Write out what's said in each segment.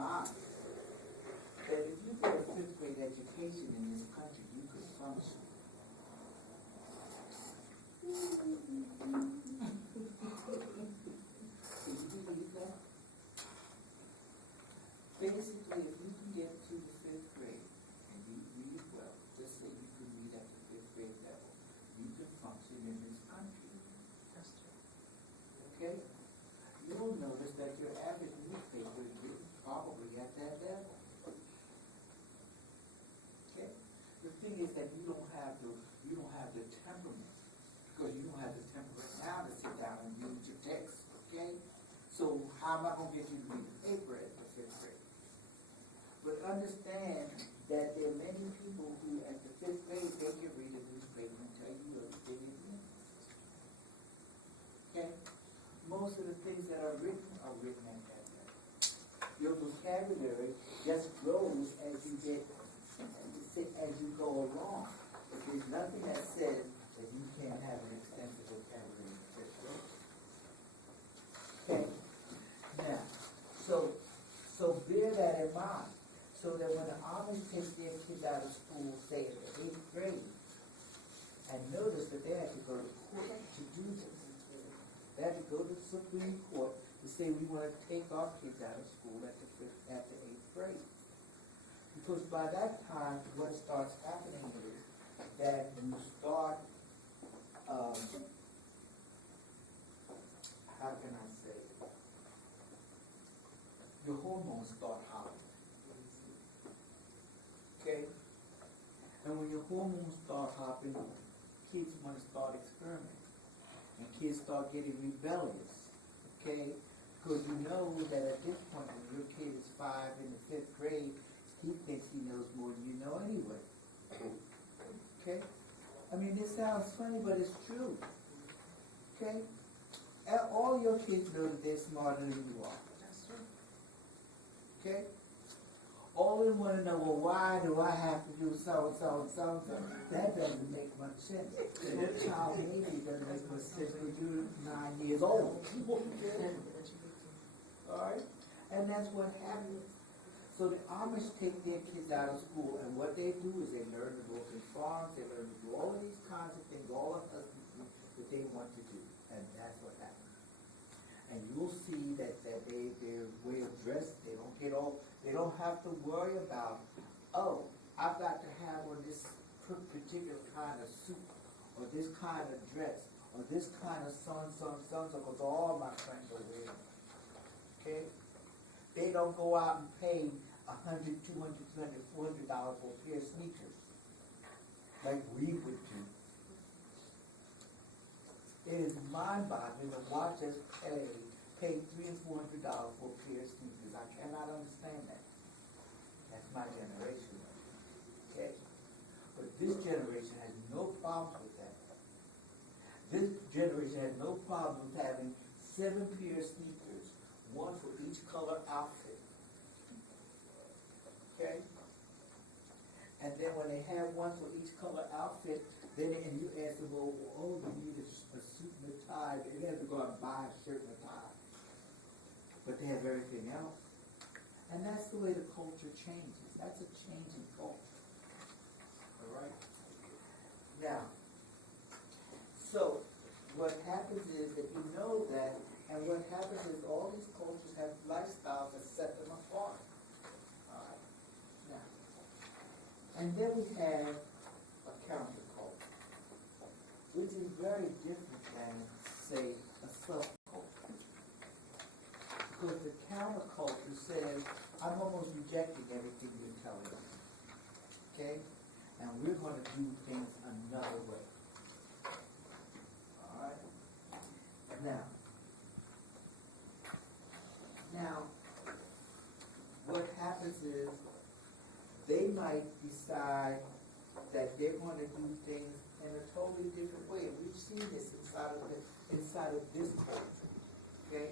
mind that if you get a fifth grade education in this country, you could function. Can you believe that? Basically, if you can get to the fifth grade and you read well, just say you can read at the fifth grade level, you can function in this country. That's true. Okay? You'll notice that your average newspaper is written probably at that level. Okay? The thing is that you don't have the temperament, because you don't have the temperament now to sit down and read your text. Okay? So how am I going to get you to read the paper at the fifth grade? But understand that there are many people who at the fifth grade they can read a newspaper and tell you everything it means. Okay? Most of the things that are written at that level. Your vocabulary just grows as you go along. There's nothing that says that you can't have an extensive vocabulary in the fifth grade. Okay? Now, so bear that in mind. So that when the Amish take their kids out of school, say in the 8th grade, and notice that they had to go to court to do this. They had to go to the Supreme Court to say we want to take our kids out of school at the 8th grade. Because by that time, what starts happening is that you start, how can I say it? Your hormones start hopping. Okay? And when your hormones start hopping, kids want to start experimenting. And kids start getting rebellious. Okay? Because you know that at this point, when your kid is 5 in the 5th grade, he thinks he knows more than you know anyway. Okay? I mean, this sounds funny, but it's true. Okay? All your kids know that they're smarter than you are. That's true. Okay? All they want to know, well, why do I have to do so and so and so and so? That doesn't make much sense. Your child maybe doesn't make much sense when you're 9 years old. Alright? And that's what happens. So the Amish take their kids out of school, and what they do is they learn to work in farms, they learn to do all of these kinds of things, all of husbandry that they want to do. And that's what happens. And you'll see that their way of dress, they don't have to worry about, oh, I've got to have on this particular kind of suit, or this kind of dress, or this kind of so because all my friends are wearing it. Okay? They don't go out and pay $100, $200, $300, $400 for a pair of sneakers like we would do. It is mind-boggling to watch us pay $300 and $400 for a pair of sneakers. I cannot understand that. That's my generation. Okay? But this generation has no problem with that. This generation has no problem with having 7 pairs of sneakers, 1 for each color outfit. Okay? And then when they have 1 for each color outfit, then and you ask them, well, oh, you need a suit and a tie. They have to go out and buy a shirt and a tie. But they have everything else. And that's the way the culture changes. That's a changing culture. All right? Now, so what happens is that you know that, and what happens is all these cultures have lifestyles that set them apart. All right? Now, and then we have a counterculture, which is very different than, say, a subculture. Because the counterculture says, I'm almost rejecting everything you're telling me. Okay? And we're going to do things another way. Alright? Now, what happens is, they might decide that they're going to do things in a totally different way. And we've seen this inside of this culture. Okay?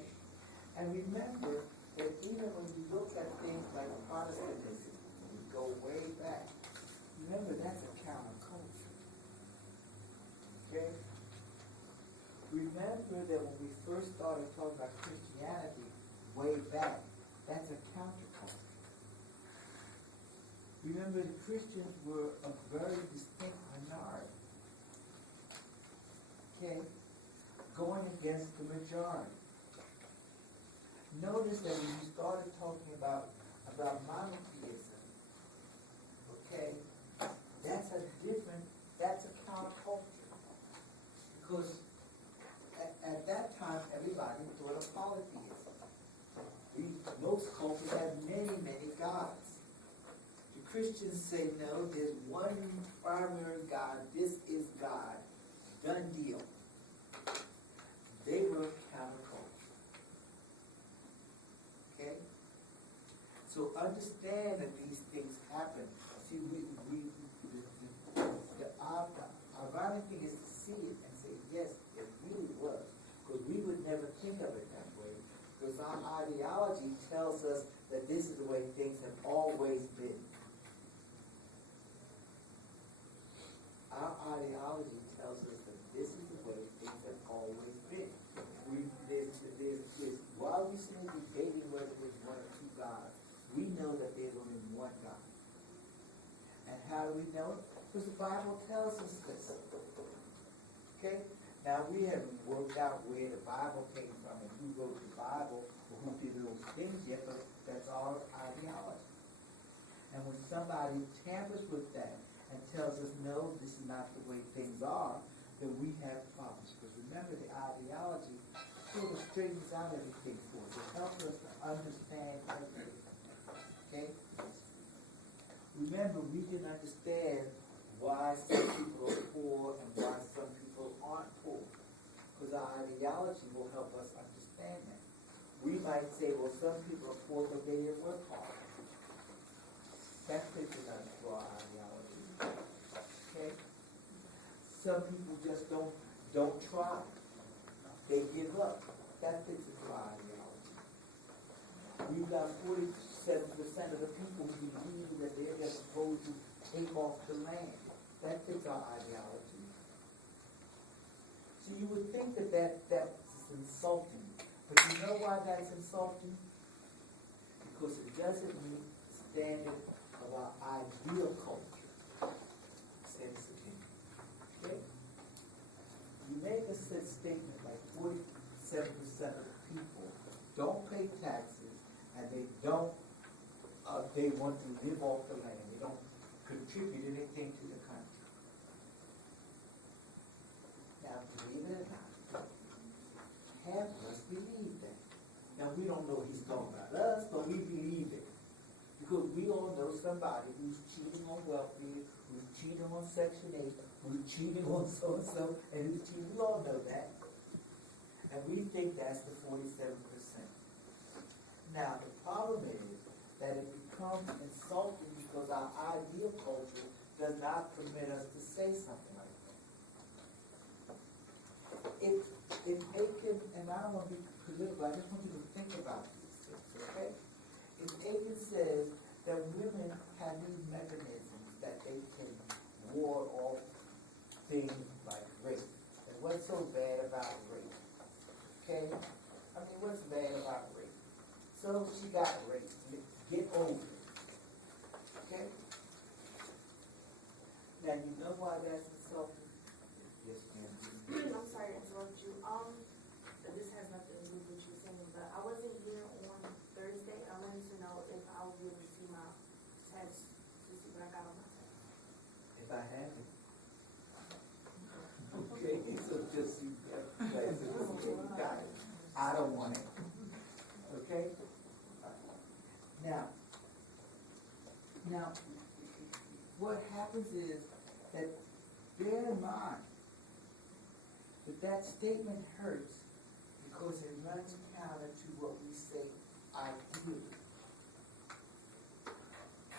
And remember that even when you look at things like Protestantism, you go way back. Remember, that's a counterculture. Okay? Remember that when we first started talking about Christianity way back, that's a counterculture. Remember, the Christians were a very distinct minority. Okay? Going against the majority. Notice that when you started talking about monotheism, okay, that's a counterculture. Because at that time, everybody thought of polytheism. Most cultures have many, many gods. The Christians say, no, there's one primary God. This is God. Done deal. They were counterculture. Okay? So understand that these things happen. See, the ironic thing is to see it and say, yes, it really was. Because we would never think of it that way. Because our ideology tells us that this is the way things have always been. Our ideology tells us that this is the way things have always been. While we seem to be debating whether there's one or two gods, we know that there's only one God. And how do we know it? Because the Bible tells us this. Okay? Now, we haven't worked out where the Bible came from and who wrote the Bible or who did those things yet, but that's our ideology. And when somebody tampers with that and tells us, no, this is not the way things are, then we have problems. Because remember, the ideology sort of straightens out everything for us. It helps us to understand everything. Okay? Remember, we didn't understand why some people are poor and why some people aren't poor. Because our ideology will help us understand that. We might say, well, some people are poor because they didn't work hard. That fits into our ideology. Okay? Some people just don't try. They give up. That fits into our ideology. We've got 47% of the people who believe that they're just supposed to take off the land. That fits our ideology. So you would think that's insulting. But you know why that's insulting? Because it doesn't meet the standard of our ideal culture. Sense opinion. Okay? You make a statement like 47% of the people don't pay taxes and they want to live off the land. They don't contribute anything to the country. Now, believe it or not, half of us believe that. Now, we don't know he's talking about us, but we believe it. Because we all know somebody who's cheating on welfare, who's cheating on Section 8, who's cheating on so-and-so, and who's cheating. We all know that. And we think that's the 47%. Now, the problem is that it becomes insulting because our ideal culture does not permit us to say something like that. If Aiken, and I don't want to be political, I just want you to think about these things, okay? If Aiken says that women have these mechanisms that they can ward off things like rape, and what's so bad about rape? Okay? I mean, what's bad about rape? So she got raped. Get over it. Okay? Now, you know why that's insulting? Yes, ma'am. I'm sorry to interrupt you. This has nothing to do with what you were saying, but I wasn't here on Thursday. I wanted to know if I will be able to see my test, to see what I got on my test. If I had it. Okay, so just you got it. I don't want it. Okay? Now, what happens is that bear in mind that statement hurts because it runs counter to what we say ideally.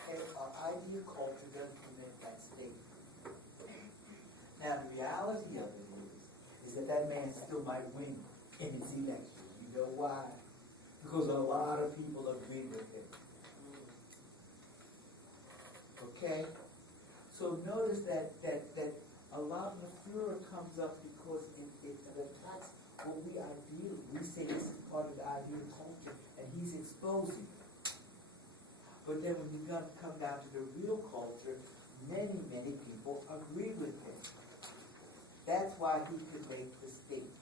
Okay, our ideal culture doesn't permit that statement. Now, the reality of it is that man still might win in his election. You know why? Because a lot of people agree with him. Okay? So notice that a lot of the furor comes up because it attacks what we ideally, we say this is part of the ideal culture, and he's exposing it. But then when you come down to the real culture, many, many people agree with him. That's why he could make the statement.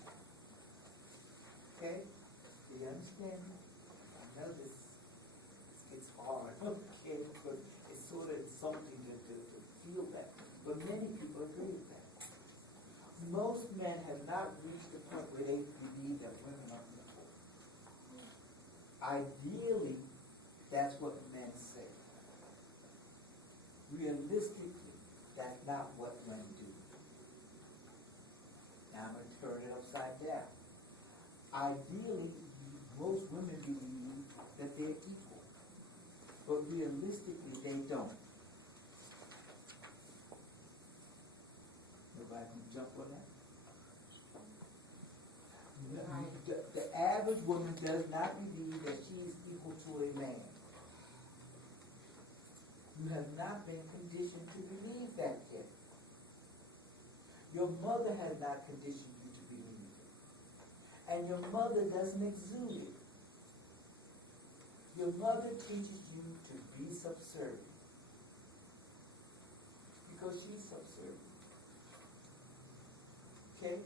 Okay? Do you understand me? I know this it's hard, okay, because it's sort of insulting to feel that. But many people agree with that. Most men have not reached the point where they believe that women are equal. Ideally, that's what men say. Realistically, that's not what men do. Now I'm going to turn it upside down. Ideally, most women believe that they're equal. But realistically, they don't. Nobody can jump on that? The average woman does not believe that she is equal to a man. You have not been conditioned to believe that yet. Your mother has not conditioned you to believe it. And your mother doesn't exude it. Your mother teaches you to be subservient. Because she's subservient. Okay?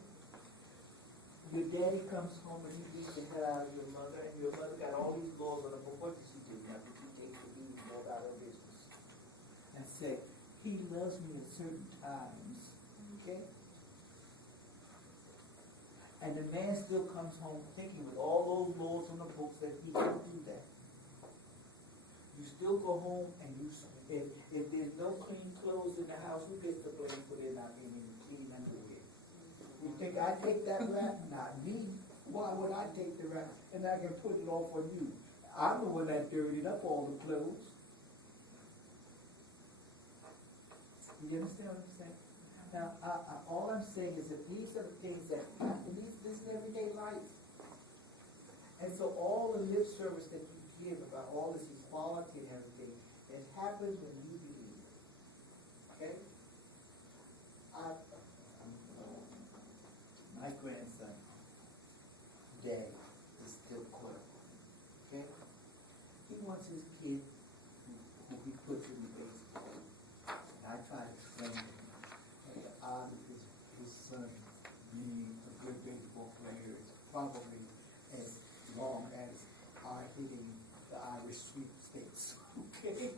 Your daddy comes home and he beats the hell out of your mother, and your mother got all these laws on her, but what did she do? Now, did she take the easy law out of her business? And say, he loves me at certain times. Okay? And the man still comes home thinking with all those laws on the books that he can do that. You still go home and if there's no clean clothes in the house, who gets the blame for there not being any clean underwear? You think I take that rap? Not me. Why would I take the rap? And I can put it off on you. I'm the one that dirtied up all the clothes. You understand what I'm saying? Now, all I'm saying is that these are the things that happen. This is everyday life. And so all the lip service that you give about all this equality and everything, it happens when you believe it. Okay? My grandson, Day, is still caught up. Okay? He wants his kid who he puts in the baseball. And I try to explain to him, hey, his son being a good baseball player is probably as long as our hitting the Irish sweepstakes. Okay?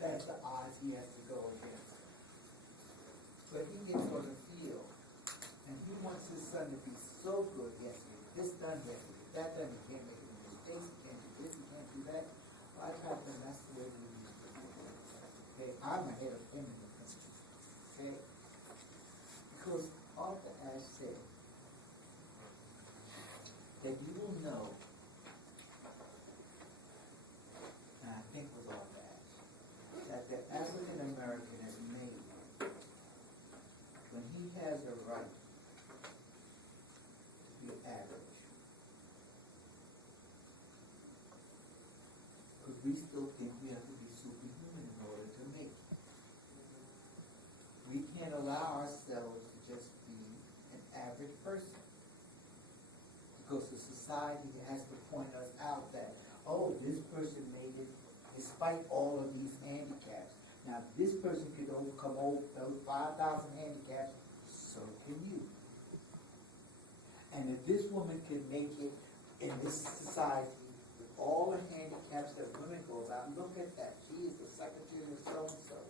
That's the odds he has to go against. But he gets on the field, and he wants his son to be so good. Yes, this done, yes, that done. He can't make any mistakes. He can't do this. He can't do that. Well, I try to think that's the way we need to do it. Okay, I'm ahead of him in the country. Okay, because Arthur Ashe said that you will know. And I think with all that the African American is made when he has the right to be average. Because we still think we have to be superhuman in order to make it. We can't allow ourselves to just be an average person. Because the society has to point us out that, oh, this person made it despite all of these handicaps. Now, if this person could overcome those 5,000 handicaps, so can you. And if this woman can make it in this society with all the handicaps that women go about, look at that. She is the secretary of so-and-so.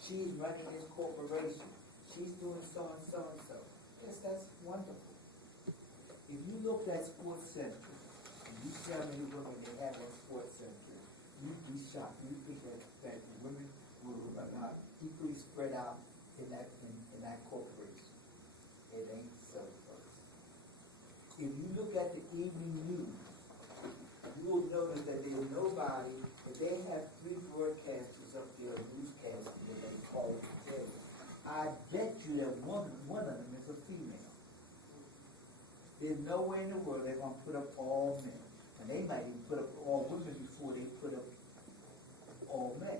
She's running this corporation. She's doing so-and-so and so. Yes, that's wonderful. If you look at Sports Center, and you see how many women they have on Sports Center, you'd be shocked. You think that women are not equally spread out in that corporation. It ain't so, folks. If you look at the evening news, you will notice that there's nobody, but they have 3 broadcasters up there, newscasters that they call it today. I bet you that one of them is a female. There's no way in the world they're going to put up all men. And they might even put up all women before they put up all men.